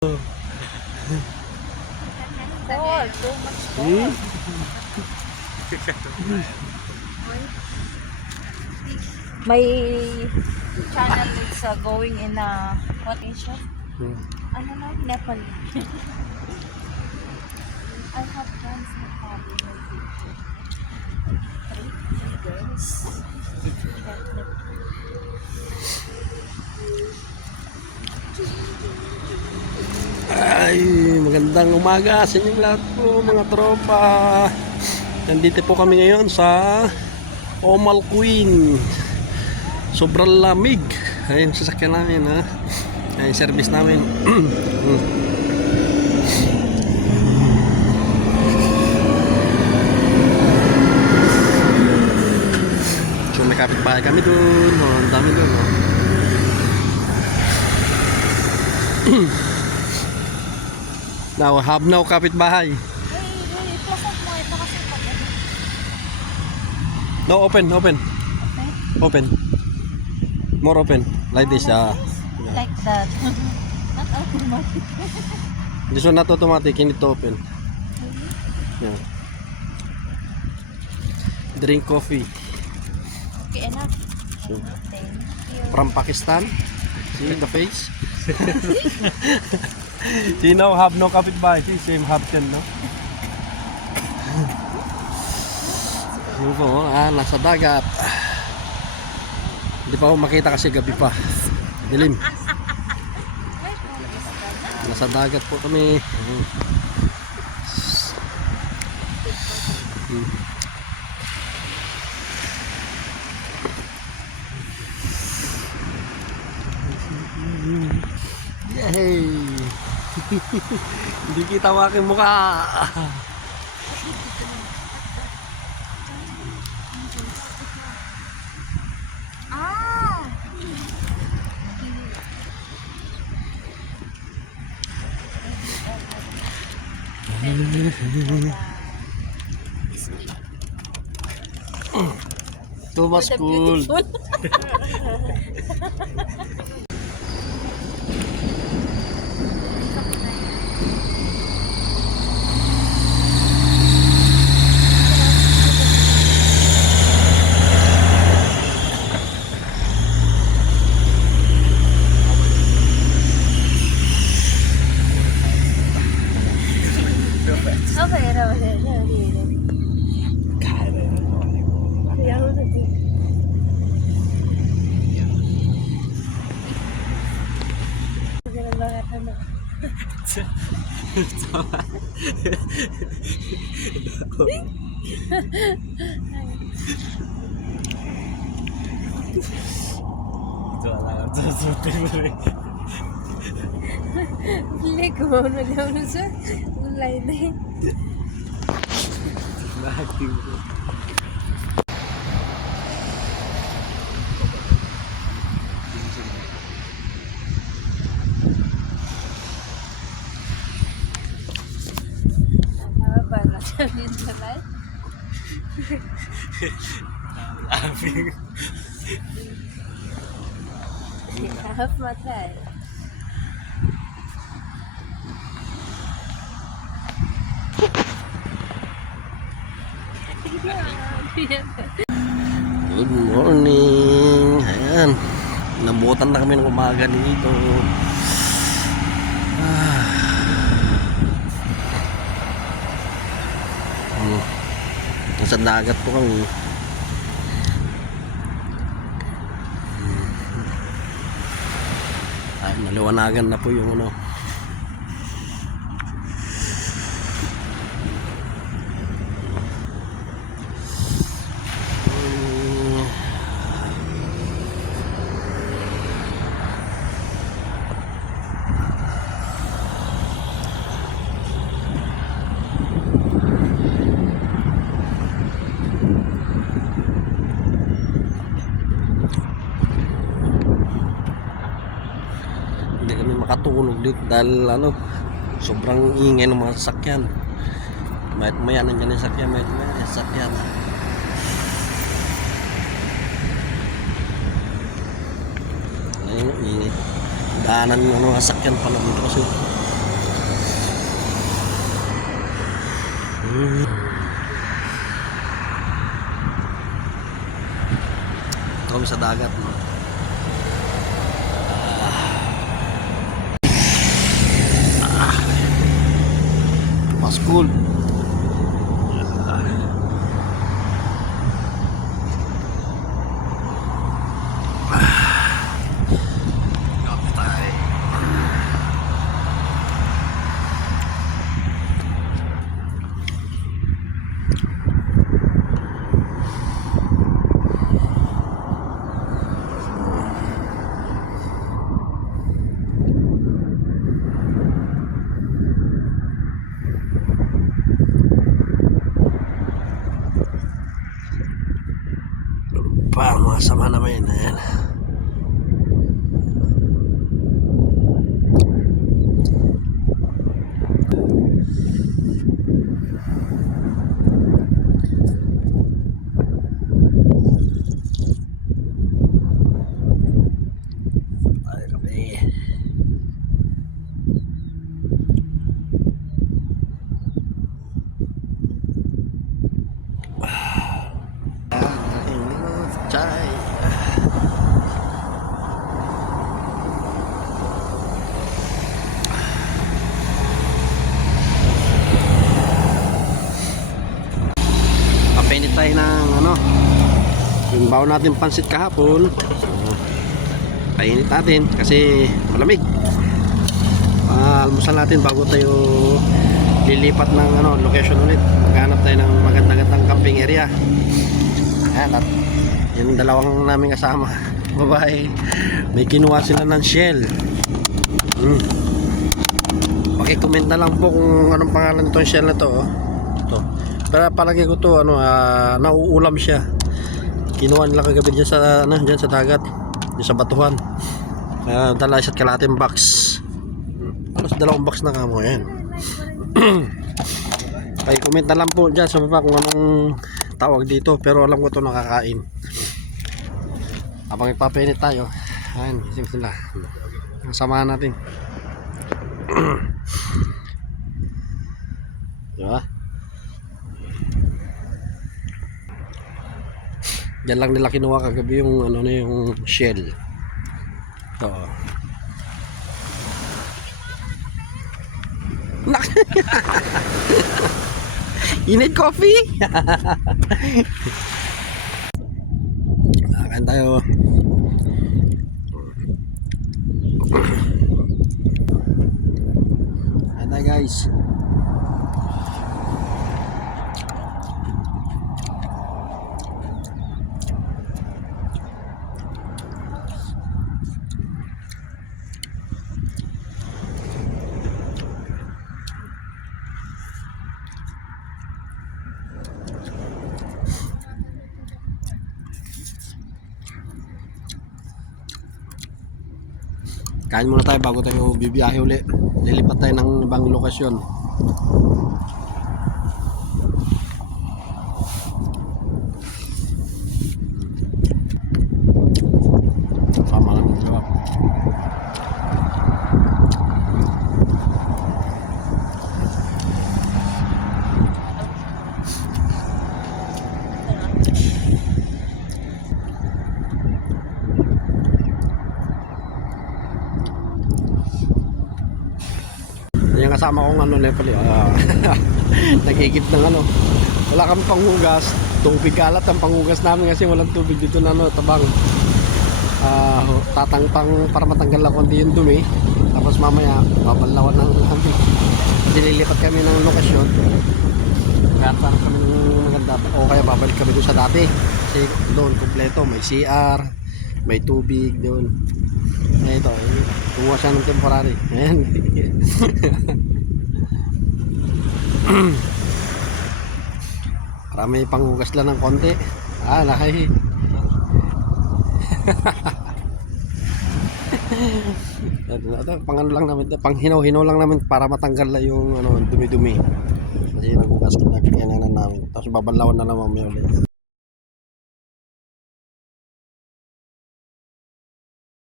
Cold, too much cold. My channel is going in a what nation? Ano na? Nepal. I have friends in Nepal. Three girls. Ay, magandang umaga sa inyong lahat po mga tropa. Nandito po kami ngayon sa Omal Queen. Sobrang lamig. Ayun, sasakyan namin ha. Ayun, service namin. So may kapitbahay kami dun. Oh, ang dami dun. Oh. Now, have now kapitbahay. Hey, pasok mo ito kasi pag No, open. Open. More open. Like this. like that. Not automatic. This one not automatic. You need to open. Yeah. Drink coffee. Okay, enough. So, Thank you. from Pakistan. See the face? See now have no kapitbahay. See same have can, no? Yun po, nasa dagat. Hindi pa ako makita kasi gabi pa. Dilim. Nasa dagat po kami. Yay! Hindi kita ang aking mukha. Ah! Too much cool. Half matay. Good morning. Ayan. Nabutan na kami ng umaga dito. Sa dagat po kami. Ay, naliwanagan na po yung ano. Hindi kami makatulog dito dahil ano, sobrang ingay ng mga sasakyan. Maya nandiyan yung sasakyan, maya yung sasakyan. Ayun, ingay. Daanan yung ano, sasakyan pala dito kasi Ito kami sa dagat, no? Mas cool. Grabe tayo. Parang masama naman yun. Ayan. Ay, kami. Chay. Kapainit tayo ng ano, yung baon natin pansit kahapon. So, painit natin kasi malamig. Almusal natin bago tayo lilipat ng ano, location ulit. Maghanap tayo ng magandang camping area. Ayan, at yung dalawang namin kasama babae, may kinuha sila ng shell. Paki-comment na lang po kung anong pangalan nitong shell na to, oh. Ito. Pero palagi ko to ano, nauulam siya. Kinuha nila kagabi dyan sa ano, dyan sa dagat, dyan sa batuhan. Dala isa't kalating box. Alas 2 box na kamo. Ayan. Paki-comment na lang po dyan sa baba kung anong tawag dito, pero alam ko ito nakakain. Habang ipapainit tayo, ayan, isip sila. Samahan natin. Diba? Diyan lang nila kinuha kagabi yung ano na yung shell. Ito. You need coffee? Akan tayo. Akan tayo guys. Kain muna tayo bago tayo bibiyahe uli. Lilipat tayo ng ibang lokasyon. Tama lang yung jawab. Yung kasama kong ano Nepali, nagigip ng ano, wala kami panghugas, tubig kalat ang panghugas namin kasi walang tubig dito na ano, tabang. Tatangpang para matanggal lang konti yung dumi, tapos mamaya babalawan ng kami. Dililipat kami ng lokasyon, kaya parang kami ng maganda, o kaya babalik kami doon sa dati kasi doon kompleto, may CR, may tubig doon. Ito, kumuha siya ng temporary. Ayan. Para may panghugas lang ng konti. Nakay. Ito, pang ano lang namin, pang hinaw-hinaw lang namin para matanggal na yung ano, dumi-dumi. Kasi naghugas na namin. Tapos babalawan na naman may ulit.